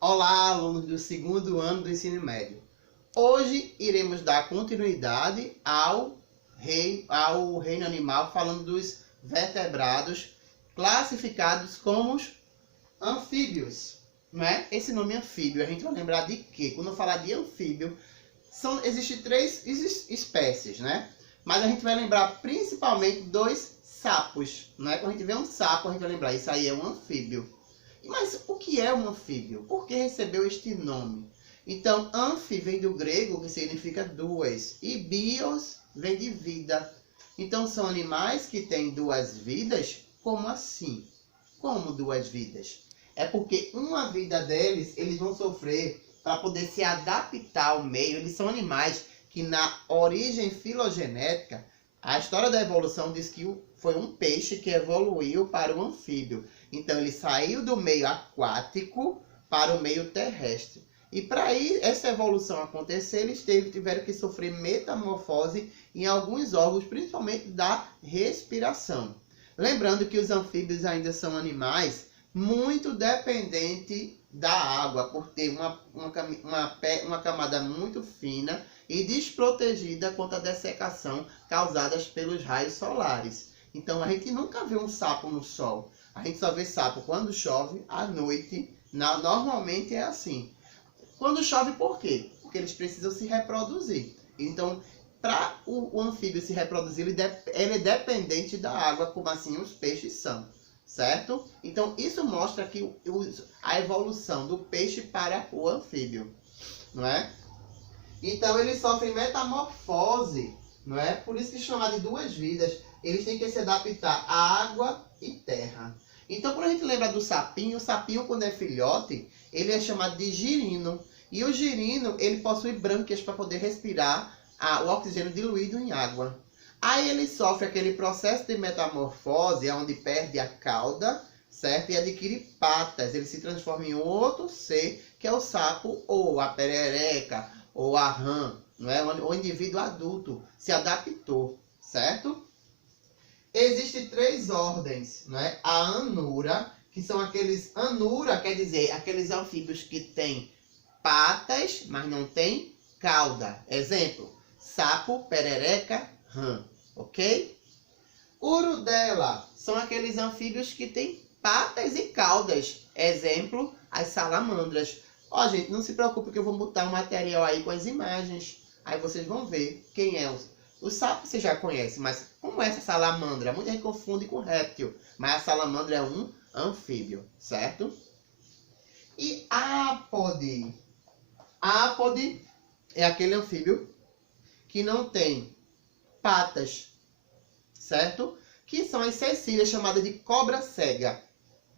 Olá, alunos do segundo ano do ensino médio. Hoje iremos dar continuidade ao reino animal, falando dos vertebrados classificados como os anfíbios. Não é? Esse nome anfíbio, a gente vai lembrar de quê? Quando eu falar de anfíbio, existem três espécies, né? Mas a gente vai lembrar principalmente dos sapos. Não é? Quando a gente vê um sapo, a gente vai lembrar, isso aí é um anfíbio. Mas o que é um anfíbio? Por que recebeu este nome? Então, anfi vem do grego, que significa duas, e bios vem de vida. Então, são animais que têm duas vidas? Como assim? Como duas vidas? É porque uma vida deles, eles vão sofrer para poder se adaptar ao meio. Eles são animais que, na origem filogenética, a história da evolução diz que foi um peixe que evoluiu para o anfíbio. Então, ele saiu do meio aquático para o meio terrestre. E para essa evolução acontecer, eles tiveram que sofrer metamorfose em alguns órgãos, principalmente da respiração. Lembrando que os anfíbios ainda são animais muito dependentes da água, por ter uma camada muito fina e desprotegida contra a dessecação causadas pelos raios solares. Então, a gente nunca vê um sapo no sol. A gente só vê sapo quando chove, à noite. Normalmente é assim. Quando chove, por quê? Porque eles precisam se reproduzir. Então, para o anfíbio se reproduzir, ele é dependente da água, como assim os peixes são. Certo? Então, isso mostra que a evolução do peixe para o anfíbio. Não é? Então, eles sofrem metamorfose. Não é? Por isso que chamar de duas vidas. Eles têm que se adaptar à água e terra. Então, quando a gente lembra do sapinho, o sapinho, quando é filhote, ele é chamado de girino. E o girino, ele possui brânquias para poder respirar o oxigênio diluído em água. Aí ele sofre aquele processo de metamorfose, onde perde a cauda, certo? E adquire patas. Ele se transforma em outro ser, que é o sapo, ou a perereca, ou a rã, não é? O indivíduo adulto se adaptou, certo? Existem três ordens, né? A anura, que são aqueles... Anura quer dizer aqueles anfíbios que têm patas, mas não têm cauda. Exemplo, sapo, perereca, rã, ok? Urudela são aqueles anfíbios que têm patas e caudas. Exemplo, as salamandras. Ó, gente, não se preocupe que eu vou botar um material aí com as imagens. Aí vocês vão ver quem é o sapo você já conhece, mas como é essa salamandra? Muita gente confunde com réptil, mas a salamandra é um anfíbio, certo? E ápode. Ápode é aquele anfíbio que não tem patas, certo? Que são as cecílias, chamadas de cobra cega.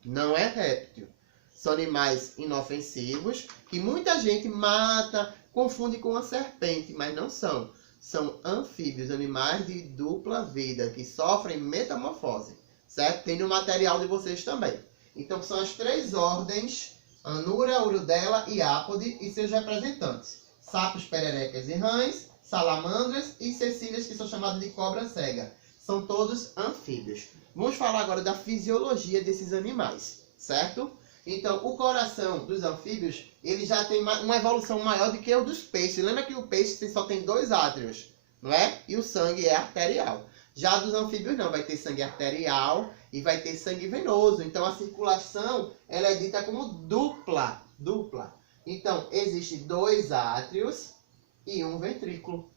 Não é réptil. São animais inofensivos que muita gente mata, confunde com a serpente, mas não são. São anfíbios, animais de dupla vida, que sofrem metamorfose, certo? Tem no material de vocês também. Então, são as três ordens, anura, urudela e ápode, e seus representantes. Sapos, pererecas e rãs, salamandras e cecílias, que são chamadas de cobra cega. São todos anfíbios. Vamos falar agora da fisiologia desses animais, certo? Então, o coração dos anfíbios, ele já tem uma evolução maior do que o dos peixes. Lembra que o peixe só tem dois átrios, não é? E o sangue é arterial. Já dos anfíbios não, vai ter sangue arterial e vai ter sangue venoso. Então, a circulação, ela é dita como dupla. Então, existem dois átrios e um ventrículo.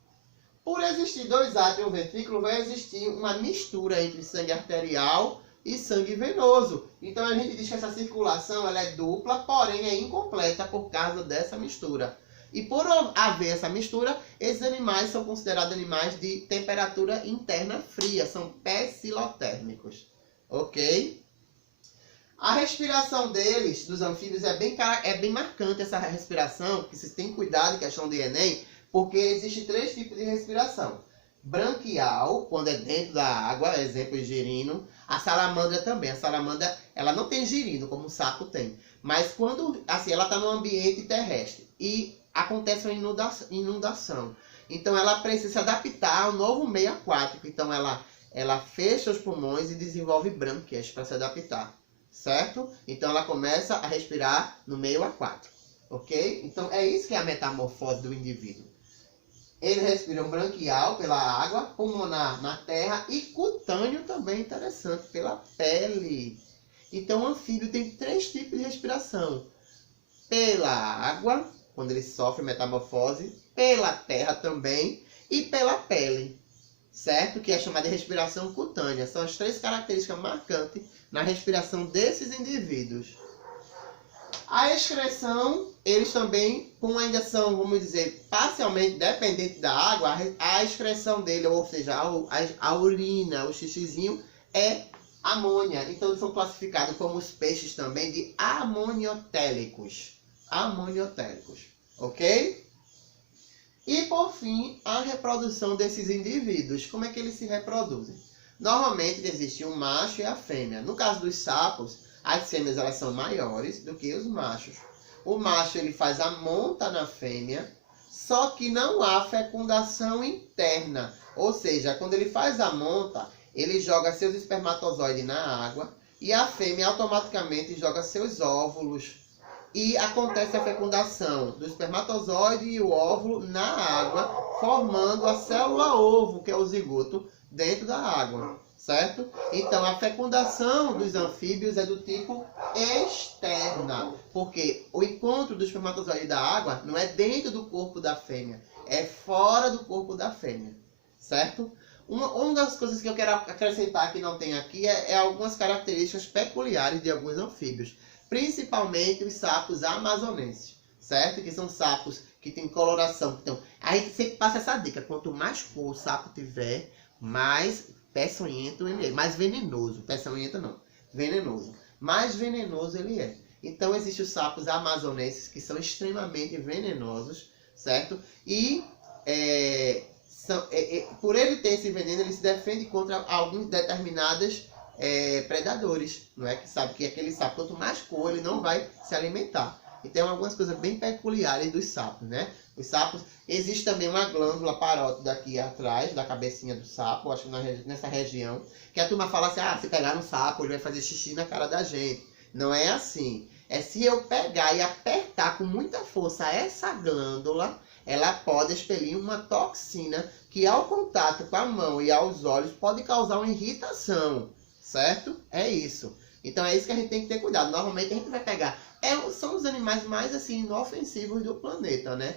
Por existir dois átrios e um ventrículo, vai existir uma mistura entre sangue arterial e sangue venoso. Então a gente diz que essa circulação ela é dupla, porém é incompleta por causa dessa mistura. E por haver essa mistura, esses animais são considerados animais de temperatura interna fria, são pecilotérmicos. Ok? A respiração deles, dos anfíbios, é bem marcante essa respiração, que vocês têm cuidado em questão de Enem, porque existem três tipos de respiração. Branquial, quando é dentro da água, exemplo girino. A salamandra também. A salamandra, ela não tem girino, como o sapo tem. Mas quando, assim, ela está no ambiente terrestre e acontece uma inundação. Então, ela precisa se adaptar ao novo meio aquático. Então, ela fecha os pulmões e desenvolve brânquias para se adaptar. Certo? Então, ela começa a respirar no meio aquático. ok? Então é isso que é a metamorfose do indivíduo. Eles respiram branquial pela água, pulmonar na terra e cutâneo também, interessante, pela pele. Então o anfíbio tem 3 tipos de respiração. Pela água, quando ele sofre metamorfose, pela terra também e pela pele, certo? Que é chamada de respiração cutânea. São as 3 características marcantes na respiração desses indivíduos. A excreção, eles também, como ainda são, vamos dizer, parcialmente dependentes da água, a excreção dele, ou seja, a urina, o xixizinho, é amônia. Então eles são classificados como os peixes também de amoniotélicos. Amoniotélicos, ok? E por fim, a reprodução desses indivíduos. Como é que eles se reproduzem? Normalmente existe um macho e a fêmea. No caso dos sapos, as fêmeas elas são maiores do que os machos. O macho ele faz a monta na fêmea, só que não há fecundação interna. Ou seja, quando ele faz a monta, ele joga seus espermatozoides na água e a fêmea automaticamente joga seus óvulos. E acontece a fecundação do espermatozoide e o óvulo na água, formando a célula ovo, que é o zigoto, dentro da água, certo? Então, a fecundação dos anfíbios é do tipo externa, porque o encontro do espermatozoide e da água não é dentro do corpo da fêmea, é fora do corpo da fêmea, certo? Uma das coisas que eu quero acrescentar que não tem aqui é algumas características peculiares de alguns anfíbios, principalmente os sapos amazonenses, certo? Que são sapos que têm coloração. Então, a gente sempre passa essa dica, quanto mais cor o sapo tiver, mais peçonhento ele é, mais venenoso. Peçonhento não, venenoso. Mais venenoso ele é. Então, existem os sapos amazonenses que são extremamente venenosos, certo? E por ele ter esse veneno, ele se defende contra alguns determinados predadores, não é? Que sabe que aquele sapo, quanto mais cor, ele não vai se alimentar. E tem algumas coisas bem peculiares dos sapos, né? Os sapos, existe também uma glândula parótida aqui atrás da cabecinha do sapo, acho que nessa região, que a turma fala assim, se pegar um sapo, ele vai fazer xixi na cara da gente. Não é assim. É se eu pegar e apertar com muita força essa glândula, ela pode expelir uma toxina que ao contato com a mão e aos olhos pode causar uma irritação, certo? É isso. Então é isso que a gente tem que ter cuidado. Normalmente a gente vai pegar... são os animais mais assim inofensivos do planeta, né?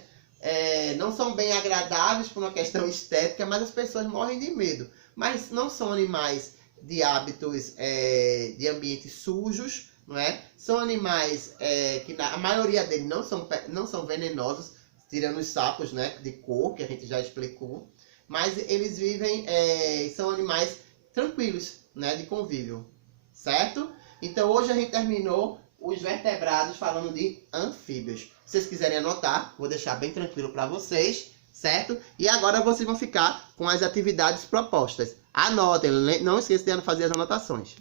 Não são bem agradáveis por uma questão estética, mas as pessoas morrem de medo. Mas não são animais de hábitos de ambientes sujos, não é? São animais que a maioria deles não são venenosos, tirando os sapos, né, de cor, que a gente já explicou. Mas eles vivem, são animais tranquilos, né, de convívio, certo? Então hoje a gente terminou os vertebrados falando de anfíbios. Se vocês quiserem anotar, vou deixar bem tranquilo para vocês, certo? E agora vocês vão ficar com as atividades propostas. Anotem, não esqueçam de fazer as anotações.